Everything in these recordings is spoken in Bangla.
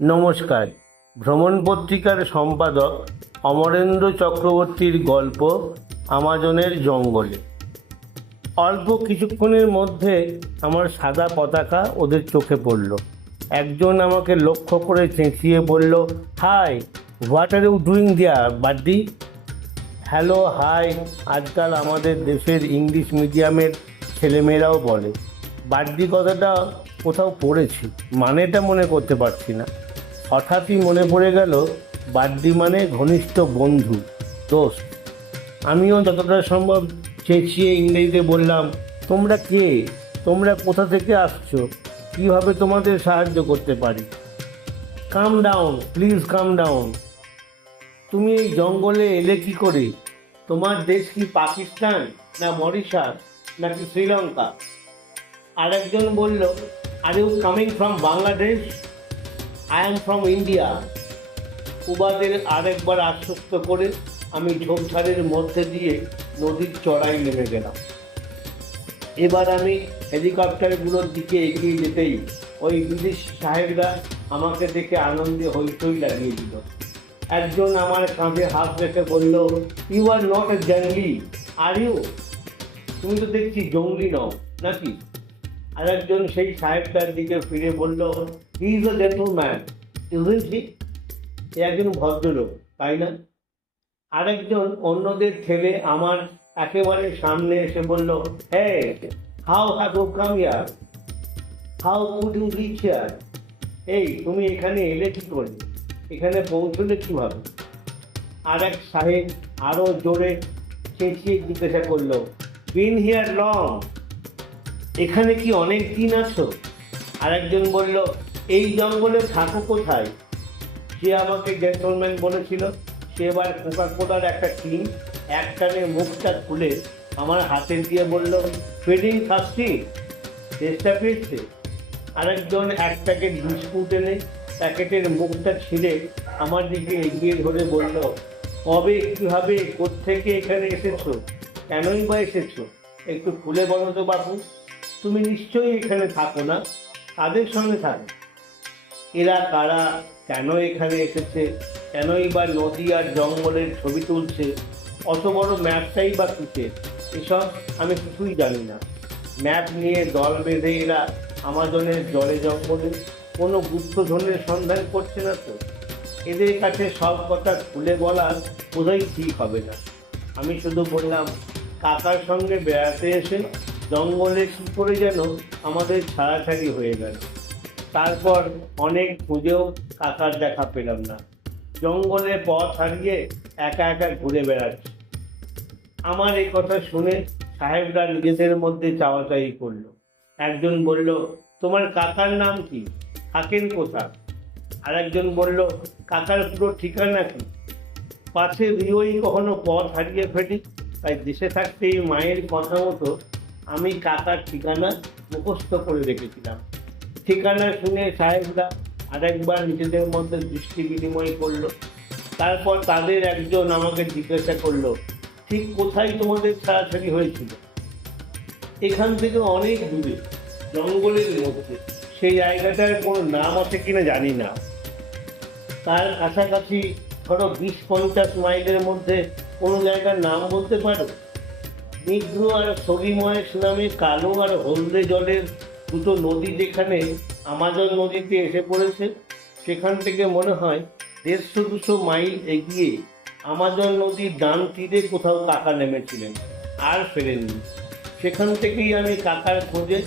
নমস্কার। ভ্রমণ পত্রিকার সম্পাদক অমরেন্দ্র চক্রবর্তীর গল্প আমাজনের জঙ্গলে। অল্প কিছুক্ষণের মধ্যে আমার সাদা পতাকা ওদের চোখে পড়ল। একজন আমাকে লক্ষ্য করে চেঁচিয়ে বলল, hi, what are you doing there buddy? Hello hi আজকাল আমাদের দেশের ইংলিশ মিডিয়ামের ছেলেমেয়েরাও বলে। বাড্ডি কথাটা কোথাও পড়েছি, মানেটা মনে করতে পারছি না। হঠাৎই মনে পড়ে গেল বাড্ডি মানে ঘনিষ্ঠ বন্ধু, দোস্ত। আমিও যতটা সম্ভব চেঁচিয়ে ইংরেজিতে বললাম, তোমরা কে? তোমরা কোথা থেকে আসছো? কীভাবে তোমাদের সাহায্য করতে পারি? কাম ডাউন প্লিজ, কাম ডাউন। তুমি এই জঙ্গলে এলে কি করে? তোমার দেশ কি পাকিস্তান, না মরিশাস, নাকি শ্রীলঙ্কা? আরেকজন বলল, are you coming from Bangladesh? I am from India. উবাদের আরেকবার আশ্বস্ত করে আমি ঝোপঝাড়ের মধ্যে দিয়ে নদীর চড়াই নেমে গেলাম। এবার আমি হেলিকপ্টারগুলোর দিকে এগিয়ে যেতেই ওই বিদেশি সাহেবরা আমাকে দেখে আনন্দে হইচই লাগিয়ে দিল। একজন আমার কাঁধে হাত রেখে বলল, ইউ আর নট এ জঙ্গলি, আর ইউ? তুমি তো দেখছি জঙ্গলি নও নাকি? আরেকজন সেই সাহেবটার দিকে ফিরে বলল, he is a gentleman, isn't he? একজন ভদ্রলোক, তাই না? আরেকজন অন্যদের ঠেলে আমার একেবারে সামনে এসে বলল, hey, how have you come here? How could you reach here? এই, তুমি এখানে এলে কি করে? এখানে পৌঁছলে কীভাবে? আর এক সাহেব আরও জোরে চেঁচিয়ে জিজ্ঞাসা করলো, বিন হিয়ার লং? এখানে কি অনেক দিন আছো? আরেকজন বলল, এই জঙ্গলে থাকো কোথায়? সে আমাকে জেন্টলম্যান বলেছিল। সে এবার কোকাকোলার একটা টিন একটানে মুখটা খুলে আমার হাতে দিয়ে বলল, ফিডিং খাচ্ছি, চেষ্টা পেয়েছে? আরেকজন এক প্যাকেট বিস্কুট এনে প্যাকেটের মুখটা ছিঁড়ে আমার দিকে এগিয়ে ধরে বলল, কবে, কীভাবে, কোত্থেকে এখানে এসেছো? কেনই বা এসেছো? একটু খুলে বলো তো বাপু। তুমি নিশ্চয়ই এখানে থাকো না? কাদের সঙ্গে থাকো? এরা কারা? কেন এখানে এসেছে? কেনই বা নদী আর জঙ্গলের ছবি তুলছে? অত বড় ম্যাপটাই বা কিসের? এসব আমি কিছুই জানি না। ম্যাপ নিয়ে দল বেঁধে এরা আমাজনের জলে জঙ্গলে কোনো গুপ্তধনের সন্ধান করছে না তো? এদের কাছে সব কথা খুলে বলা বোধহয় ঠিক হবে না। আমি শুধু বললাম, কাকার সঙ্গে বেড়াতে এসে জঙ্গলে কী করে যেন আমাদের ছাড়াছাড়ি হয়ে গেল। তারপর অনেক খুঁজেও কাকার দেখা পেলাম না। জঙ্গলে পথ হারিয়ে একা একা ঘুরে বেড়াচ্ছে। আমার এই কথা শুনে সাহেবরা নিজেদের মধ্যে চাওয়াচাই করলো। একজন বলল, তোমার কাকার নাম কি? থাকেন কোথায়? আর একজন বলল, কাকার পুরো ঠিকানা কি? পাছে রিওই কখনো পথ হারিয়ে ফেলি, তাই দেশে থাকতেই মায়ের কথা মতো আমি কাকার ঠিকানা মুখস্থ করে রেখেছিলাম। ঠিকানা শুনে সাহেবরা আরেকবার নিজেদের মধ্যে দৃষ্টি বিনিময় করলো। তারপর তাদের একজন আমাকে জিজ্ঞাসা করলো, ঠিক কোথায় তোমাদের ছাড়াছাড়ি হয়েছিল? এখান থেকে অনেক দূরে, জঙ্গলের মধ্যে। সেই জায়গাটার কোনো নাম আছে কিনা জানি না। তার কাছাকাছি ধরো 20-50 মাইলের মধ্যে কোনো জায়গার নাম বলতে পারো? নিগ্রো আর সলিময়েস নামে কালো আর হলদে জলের দুটো নদী যেখানে আমাজন নদীতে এসে পড়েছে, সেখান থেকে মনে হয় 150-200 মাইল এগিয়ে আমাজন নদীর ডান তীরে কোথাও কাকা নেমেছিলেন, আর ফেরেননি। সেখান থেকেই আমি কাকার খোঁজে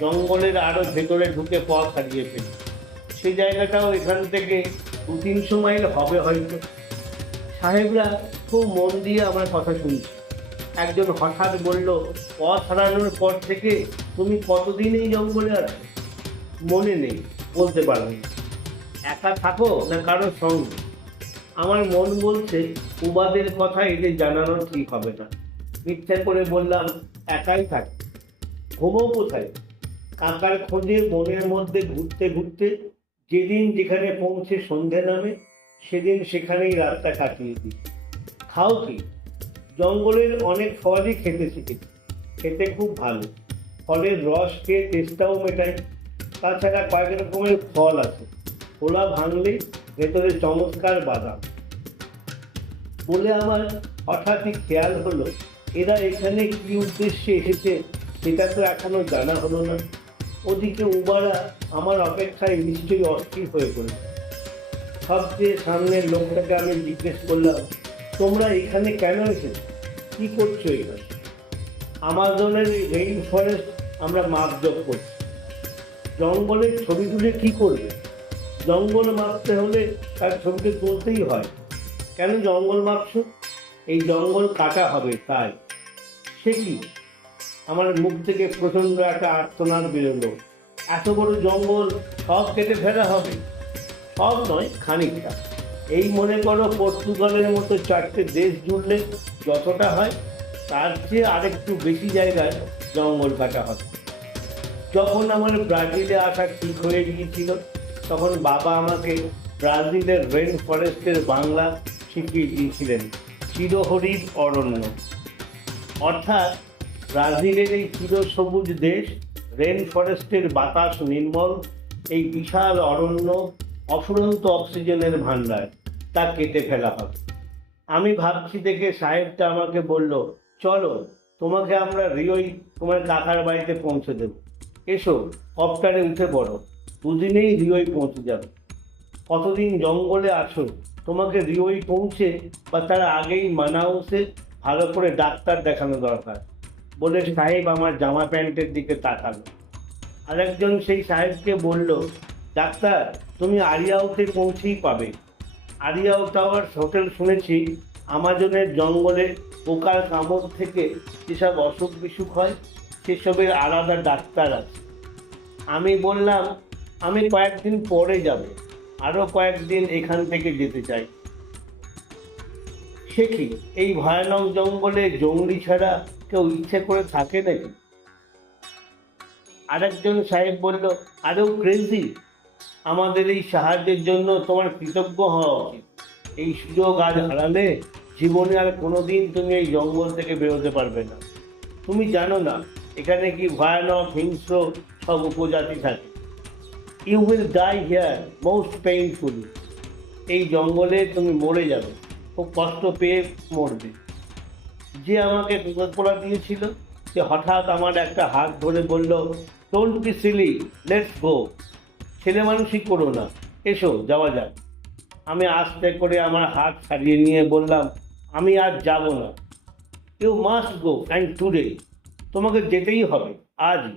জঙ্গলের আরও ভেতরে ঢুকে পথ হারিয়ে ফেলি। সেই জায়গাটাও এখান থেকে 200-300 মাইল হবে হয়তো। সাহেবরা খুব মন দিয়ে আমার কথা শুনছে। একজন হঠাৎ বলল, পথ হারানোর পর থেকে তুমি কতদিন এই জঙ্গলে আছো? মনে নেই, বলতে পারবে। একা থাকো না কারোর সঙ্গে? আমার মন বলছে উবাদের কথা এদের জানানো ঠিক হবে না। মিথ্যা করে বললাম, একাই থাকি। ঘুমো কোথায়? কাকার খোঁজে মনের মধ্যে ঘুরতে ঘুরতে যেদিন যেখানে পৌঁছে সন্ধে নামে, সেদিন সেখানেই রাতটা কাটিয়ে দিই। খাও কি? জঙ্গলের অনেক ফলই খেতে শিখেছি, খেতে খুব ভালো। ফলের রস খেয়ে তেষ্টাও মেটায়। তাছাড়া কয়েক রকমের ফল আছে, খোলা ভাঙলেই ভেতরে চমৎকার বাদাম। বলে আমার হঠাৎই খেয়াল হলো, এরা এখানে কি উদ্দেশ্যে এসেছে সেটা তো এখনো জানা হলো না। ওদিকে উবারা আমার অপেক্ষায় নিশ্চয়ই অস্থির হয়ে পড়ল। সবচেয়ে সামনের লোকটাকে আমি জিজ্ঞেস করলাম, তোমরা এখানে কেন এসেছো, কি করছো এখানে? আমাজনের রেইন ফরেস্ট আমরা মাপজোক করছি। জঙ্গলের ছবি তুলে কি করবে? জঙ্গল মাপতে হলে তার ছবিটা তুলতেই হয়। কেন জঙ্গল মাপছো? এই জঙ্গল কাটা হবে তাই। সে কি? আমার মুখ থেকে প্রচণ্ড একটা আর্তনাদ বেরোলো। এত বড় জঙ্গল সব কেটে ফেলা হবে? সব নয়, খানিকটা। এই মনে করো পর্তুগালের মতো 4টে দেশ জুড়লে যতটা হয় তার চেয়ে আরেকটু বেশি জায়গায় জঙ্গল কাটা হবে। যখন আমার ব্রাজিলে আসা ঠিক হয়ে গিয়েছিল তখন বাবা আমাকে ব্রাজিলের রেন ফরেস্টের বাংলা শিখিয়ে দিয়েছিলেন, চিরহরিৎ অরণ্য। অর্থাৎ ব্রাজিলের এই চিরসবুজ দেশ, রেন ফরেস্টের বাতাস নির্মল, এই বিশাল অরণ্য, অফুরন্ত অক্সিজেনের ভাণ্ডার, তা কেটে ফেলা হবে। আমি ভাবছি দেখে সাহেবটা আমাকে বলল, চলো তোমাকে আমরা রিওই তোমার কাকার বাড়িতে পৌঁছে দেব। এসো, কপ্টারে উঠে পড়ো, দুদিনেই রিওই পৌঁছে যাবে। কতদিন জঙ্গলে আছো, তোমাকে রিওই পৌঁছে বা তার আগেই মানাউসে ভালো করে ডাক্তার দেখানো দরকার। বলে সাহেব আমার জামা প্যান্টের দিকে তাকালো। আরেকজন সেই সাহেবকে বলল, ডাক্তার তুমি আরিয়াউতে পৌঁছেই পাবে। আরিয়াউ টাওয়ার হোটেল শুনেছি আমাজনের জঙ্গলে পোকার কামড় থেকে যেসব অসুখ বিসুখ হয় সেসবের আলাদা ডাক্তার আছে। আমি বললাম, আমি কয়েকদিন পরে যাব, আরও কয়েকদিন এখান থেকে যেতে চাই। সে কি, এই ভয়ানক জঙ্গলে জঙ্গলি ছাড়া কেউ ইচ্ছে করে থাকে নাকি? আরেকজন সাহেব বলল, আরেও ক্রেজি, আমাদের এই সাহায্যের জন্য তোমার কৃতজ্ঞ হওয়া উচিত। এই সুযোগ আজ হারালে জীবনে আর কোনোদিন তুমি এই জঙ্গল থেকে বেরোতে পারবে না। তুমি জানো না এখানে কি ভয়ানক হিংস্র সব উপজাতি থাকে। You will die here most painfully. এই জঙ্গলে তুমি মরে যাবে, খুব কষ্ট পেয়ে মরবে। যে আমাকে কৃতজ্ঞতা দিয়েছিল সে হঠাৎ আমার একটা হাত ধরে বলল, don't be silly, let's go. ছেলে মানুষই করো না, এসো যাওয়া যাক। আমি আস্তে করে আমার হাত ছাড়িয়ে নিয়ে বললাম, আমি আর যাব না। You must go and today, তোমাকে যেতেই হবে আজই।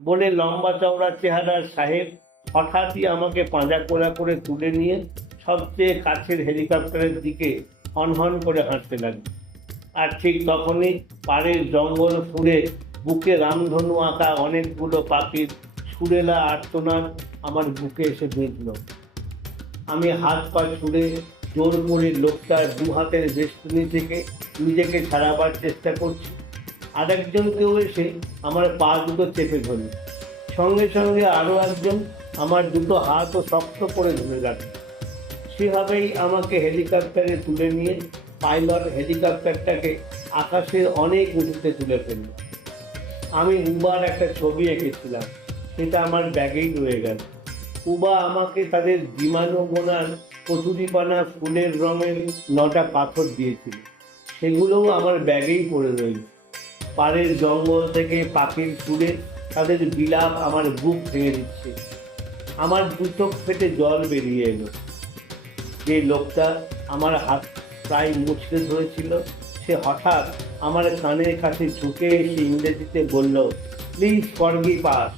বলে লম্বা চওড়া চেহারার সাহেব হঠাৎই আমাকে পাঁজা কোলা করে তুলে নিয়ে সবচেয়ে কাছের হেলিকপ্টারের দিকে হনহন করে হাঁটতে লাগলো। আর ঠিক তখনই পাড়ের জঙ্গল ফুঁড়ে বুকে রামধনু আঁকা অনেকগুলো পাখির সুরেলা আর্তনাদ আমার বুকে এসে বিঁধল। আমি হাত পা ছুঁড়ে জোর করে লোকটার দু হাতের বেষ্টনী থেকে নিজেকে ছাড়াবার চেষ্টা করছি। আরেকজন কেউ এসে আমার পা দুটো চেপে ধরল। সঙ্গে সঙ্গে আরও একজন আমার দুটো হাতও শক্ত করে ধরে রাখল। সেভাবেই আমাকে হেলিকপ্টারে তুলে নিয়ে পাইলট হেলিকপ্টারটাকে আকাশের অনেক উঁচুতে তুলে ফেলল। আমি উবার একটা ছবি এঁকেছিলাম, সেটা আমার ব্যাগেই রয়ে গেল। উবা আমাকে তাদের বিমানো বোনার কচুরিপানা ফুলের রঙের 9টা পাথর দিয়েছিল, সেগুলোও আমার ব্যাগেই পড়ে রইল। পাড়ের জঙ্গল থেকে পাখির সুরে তাদের বিলাপ আমার বুক ভেঙে দিচ্ছে। আমার দু চোখ ফেটে জল বেরিয়ে এলো। যে লোকটা আমার হাত প্রায় মুছড়ে ধরেছিল সে হঠাৎ আমার কানের কাছে ঝুঁকে এসে ইংরেজিতে বলল, প্লিজ ফরগিভ আস,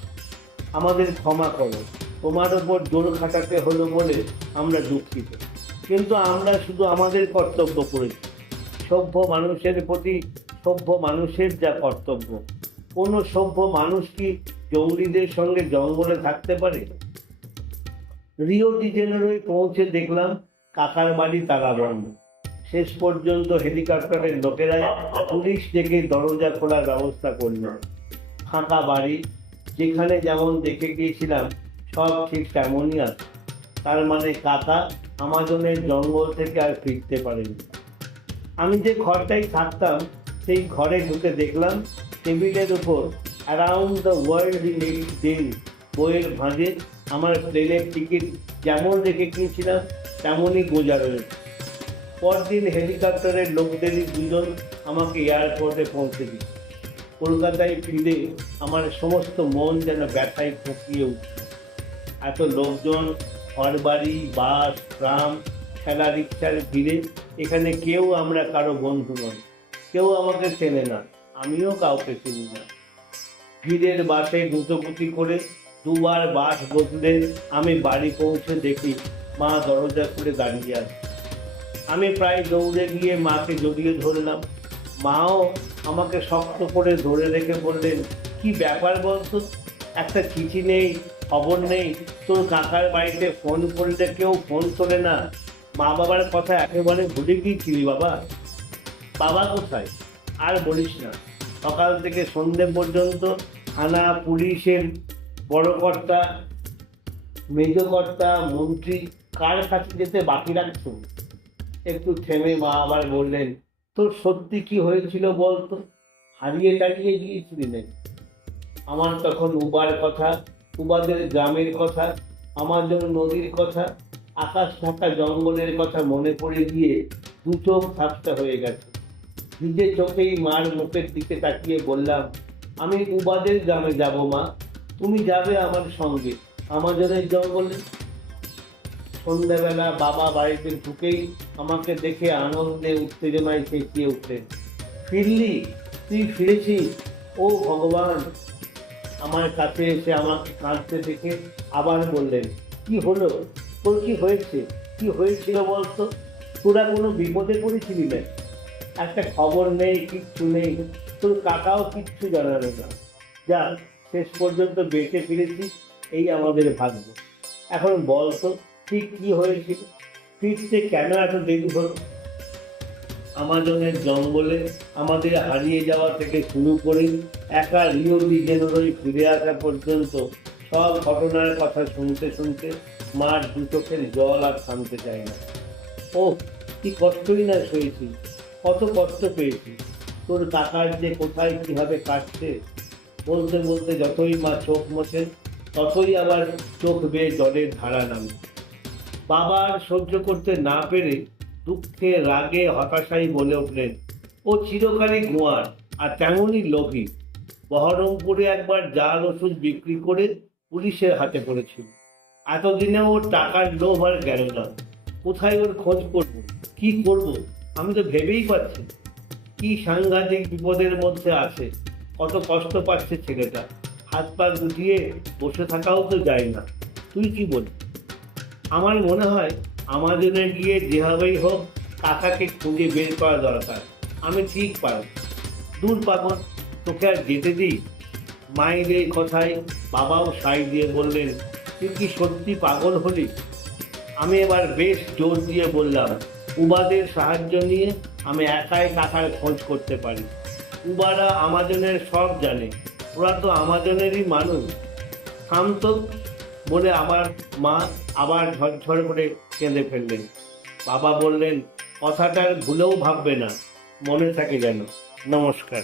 আমাদের ক্ষমা করো, তোমার ওপর জোর খাটাতে হলো বলে আমরা দুঃখিত, কিন্তু আমরা শুধু আমাদের কর্তব্য করেছি। সভ্য মানুষের প্রতি সভ্য মানুষের যা কর্তব্য। কোনো সভ্য মানুষ কি জঙ্গলিদের সঙ্গে জঙ্গলে থাকতে পারে? রিও ডি জেনেরোয় পৌঁছে দেখলাম কাকার বাড়ি তালা বন্ধ। শেষ পর্যন্ত হেলিকপ্টারের লোকেরাই পুলিশ ডেকে দরজা খোলার ব্যবস্থা করল। ফাঁকা বাড়ি, যেখানে যেমন দেখে গিয়েছিলাম সব ঠিক তেমনই আছে। তার মানে কাকা আমাজনের জঙ্গল থেকে আর ফিরতে পারেনি। আমি যে ঘরটায় থাকতাম সেই ঘরে ঢুকে দেখলাম টেবিলের উপর around the world in 8 days বইয়ের ভাঁজে আমার প্লেনের টিকিট যেমন রেখে গিয়েছিলাম তেমনই গোজা রয়েছে। পরদিন হেলিকপ্টারের লোকদেরই দুজন আমাকে এয়ারপোর্টে পৌঁছে দিল। কলকাতায় ফিরে আমার সমস্ত মন যেন ব্যথায় ফুঁপিয়ে উঠল। এত লোকজন, ঘরবাড়ি, বাস, ট্রাম, ঠেলা রিক্সার ভিড়ে এখানে কেউ আমরা কারো বন্ধু নয়, কেউ আমাকে চেনে না, আমিও কাউকে চিনি না। ভিড়ের বাসে গুটোগুটি করে দুবার বাস বদলে আমি বাড়ি পৌঁছে দেখি মা দরজা খুলে দাঁড়িয়ে আছে। আমি প্রায় দৌড়ে গিয়ে মাকে জড়িয়ে ধরলাম। মাও আমাকে শক্ত করে ধরে রেখে বললেন, কি ব্যাপার বলতো, একটা চিঠি নেই, খবর নেই, তোর কাকার বাড়িতে ফোন করলে কেউ ফোন তোলে না, মা বাবার কথা একেবারে ভুলে গিয়েছিলি বাবা। বাবা কোথায়? আর বলিস না, সকাল থেকে সন্ধ্যে পর্যন্ত থানা, পুলিশের বড় কর্তা, মেজ কর্তা, মন্ত্রী, কার কাছে যেতে বাকি রাখছো? একটু থেমে মা আবার বললেন, তোর সত্যি কি হয়েছিল বলতো, হারিয়ে টারিয়ে গিয়েছিলি নাকি? আমার তখন উবার কথা, উবাদের গ্রামের কথা, আমাজন নদীর কথা, আকাশ ঢাকা জঙ্গলের কথা মনে পড়ে গিয়ে দু চোখ ঝাপসা হয়ে গেছে। নিজের চোখেই মার মুখের দিকে তাকিয়ে বললাম, আমি উবাদের গ্রামে যাব মা, তুমি যাবে আমার সঙ্গে আমাজনের জঙ্গলে? সন্ধ্যাবেলা বাবা বাড়িতে ঢুকেই আমাকে দেখে আনন্দে উত্তেজনায় চেঁচিয়ে উঠলেন, ফিরলি? তুই ফিরেছিস? ও ভগবান! আমার কাছে এসে আমাকে কাঁদতে দেখে আবার বললেন, কি হলো তোর, কি হয়েছে, কি হয়েছিল বলতো? তোরা কোনো বিপদে পড়েছিলি না? একটা খবর নেই, কিচ্ছু নেই, তোর কাকাও কিচ্ছু জানালো না। যা, শেষ পর্যন্ত বেঁচে ফিরেছিস, এই আমাদের ভাগ্য। এখন বল তো ঠিক কি হয়েছিল, ফিরতে কেন এত দেরি হলো? আমাজনের জঙ্গলে আমাদের হারিয়ে যাওয়া থেকে শুরু করে একা রিও ডি জেনেরোয় ফিরে আসা পর্যন্ত সব ঘটনার কথা শুনতে শুনতে মার দু চোখের জল আর থামতে চায় না। ও কি কষ্টই না সয়েছি, কত কষ্ট পেয়েছি। তোর কাকার যে কোথায় কিভাবে কাটছে, বলতে বলতে যতই মা চোখ মোছেন ততই আবার চোখ বেয়ে জলের ধারা নামে। বাবার সহ্য করতে না পেরে দুঃখে, রাগে, হতাশায় বলে উঠলেন, ও চিরকালই গোয়ার আর তেমনই লোভী। বহরমপুরে একবার জাল ওষুধ বিক্রি করে পুলিশের হাতে পড়েছিল। এতদিনে ওর টাকার লোভ আর গেল না। কোথায় ওর খোঁজ করবো, কি করব, আমি তো ভেবেই পাচ্ছি না। কি সাংঘাতিক বিপদের মধ্যে আছে, কত কষ্ট পাচ্ছে ছেলেটা, হাত পা গুটিয়ে বসে থাকাও তো যায় না। তুই কি বলিস? আমার মনে হয় আমাজনে গিয়ে যেভাবেই হোক কাকাকে খুঁজে বের করা দরকার। আমি ঠিক পারব। দূর পাগল, তোকে আর যেতে দিই? মায়ের এই কথায় বাবাও সাই দিয়ে বললেন, তুই কি সত্যি পাগল হলি? আমি এবার বেশ জোর দিয়ে বললাম, উবাদের সাহায্য নিয়ে আমি একাই কাকার খোঁজ করতে পারি। উবারা আমাজনের সব জানে, ওরা তো আমাজনেরই মানুষ। থাম তো, বলে আমার মা আবার ঝরঝর করে কেঁদে ফেললেন। বাবা বললেন, কথাটার ভুলেও ভাববে না, মনে থাকে যেন। নমস্কার।